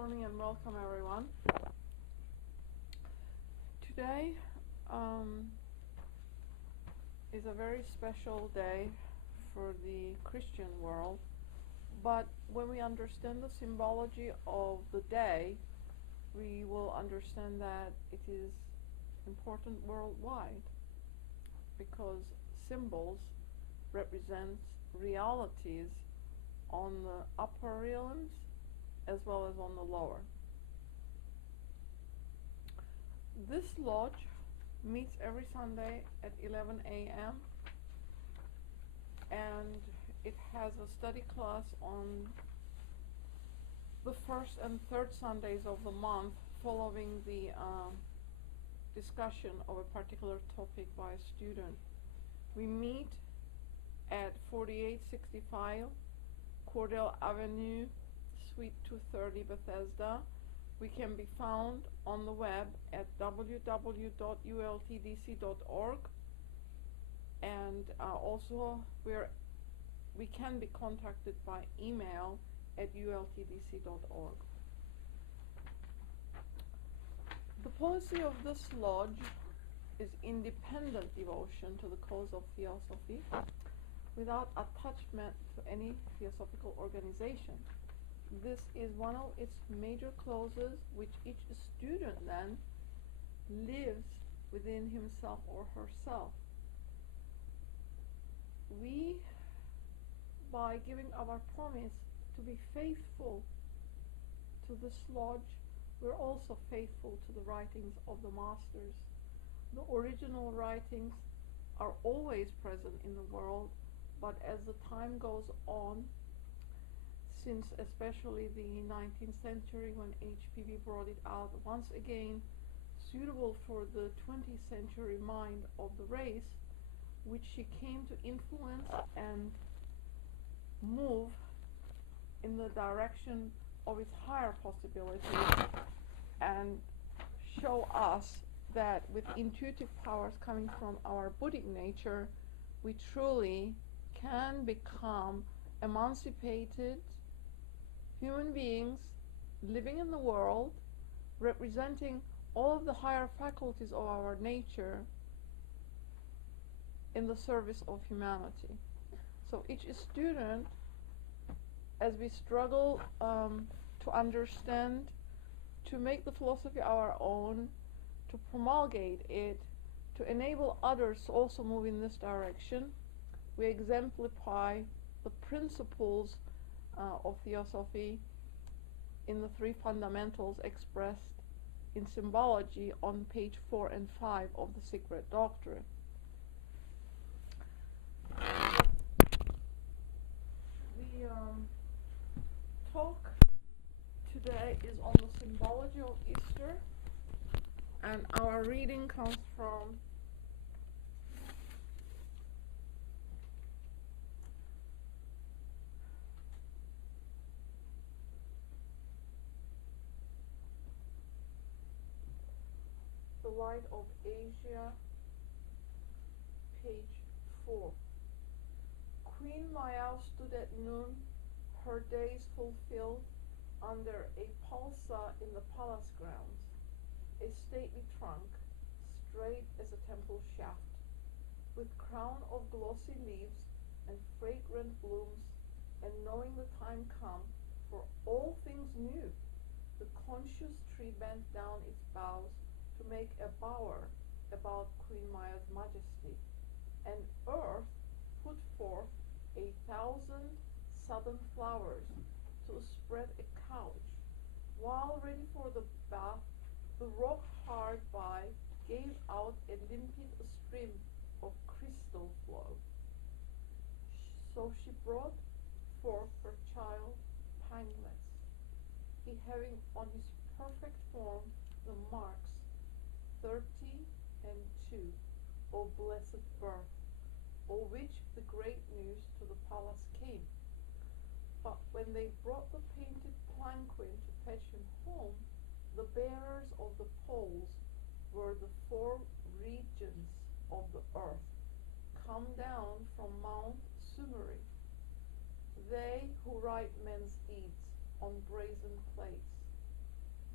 morning and welcome everyone. Today is a very special day for the Christian world, but when we understand the symbology of the day, we will understand that it is important worldwide, because symbols represent realities on the upper realms as well as on the lower. This lodge meets every Sunday at 11 a.m. and it has a study class on the first and third Sundays of the month, following the discussion of a particular topic by a student. We meet at 4865 Cordell Avenue, Suite 230, Bethesda. We can be found on the web at www.ultdc.org, and also we can be contacted by email at ultdc.org. The policy of this lodge is independent devotion to the cause of theosophy without attachment to any theosophical organization. This is one of its major clauses, which each student then lives within himself or herself. We, by giving our promise to be faithful to this lodge, we're also faithful to the writings of the masters. The original writings are always present in the world, but as the time goes on, since especially the 19th century, when HPV brought it out once again, suitable for the 20th century mind of the race, which she came to influence and move in the direction of its higher possibilities and show us that with intuitive powers coming from our Buddhic nature, we truly can become emancipated human beings living in the world, representing all of the higher faculties of our nature in the service of humanity. So each student, as we struggle to understand, to make the philosophy our own, to promulgate it, to enable others to also move in this direction, we exemplify the principles of theosophy in the three fundamentals expressed in symbology on page 4 and 5 of the Secret Doctrine. The talk today is on the symbology of Easter, and our reading comes from The Light of Asia, page 4. Queen Maya stood at noon, her days fulfilled, under a palsa in the palace grounds, a stately trunk, straight as a temple shaft, with crown of glossy leaves and fragrant blooms, and knowing the time come for all things new, the conscious tree bent down its boughs to make a bower about Queen Maya's majesty, and earth put forth 1,000 southern flowers to spread a couch. While ready for the bath, the rock hard by gave out a limpid stream of crystal flow. So she brought forth her child pangless, he having on his perfect form the marks 30 and 2, O blessed birth, o which the great news to the palace came. But when they brought the painted palanquin to fetch him home, the bearers of the poles were the 4 regions of the earth, come down from Mount Sumeri, they who write men's deeds on brazen plates,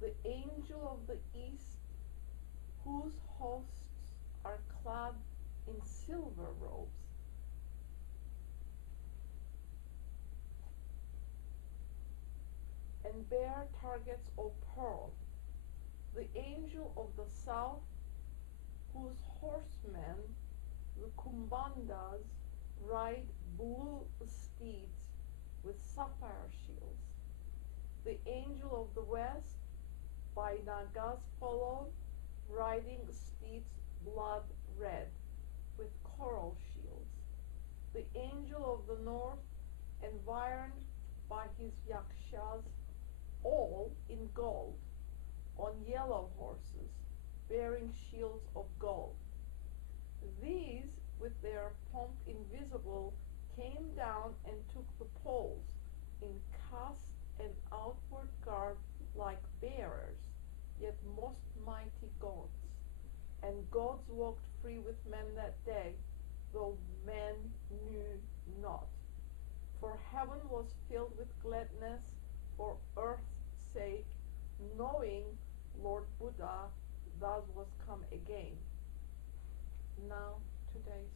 the angel of the east, whose hosts are clad in silver robes, and bear targets of pearl, the angel of the south, whose horsemen, the Kumbandas, ride blue steeds with sapphire shields, the angel of the west, by Nagas followed, riding steeds blood red, with coral shields, the angel of the north, environed by his yakshas, all in gold, on yellow horses, bearing shields of gold. These, with their pomp invisible, came down and took the poles, in cast and outward garb like bearers, yet most mighty gods. And gods walked free with men that day, though men knew not. For heaven was filled with gladness for earth's sake, knowing Lord Buddha thus was come again. Now today's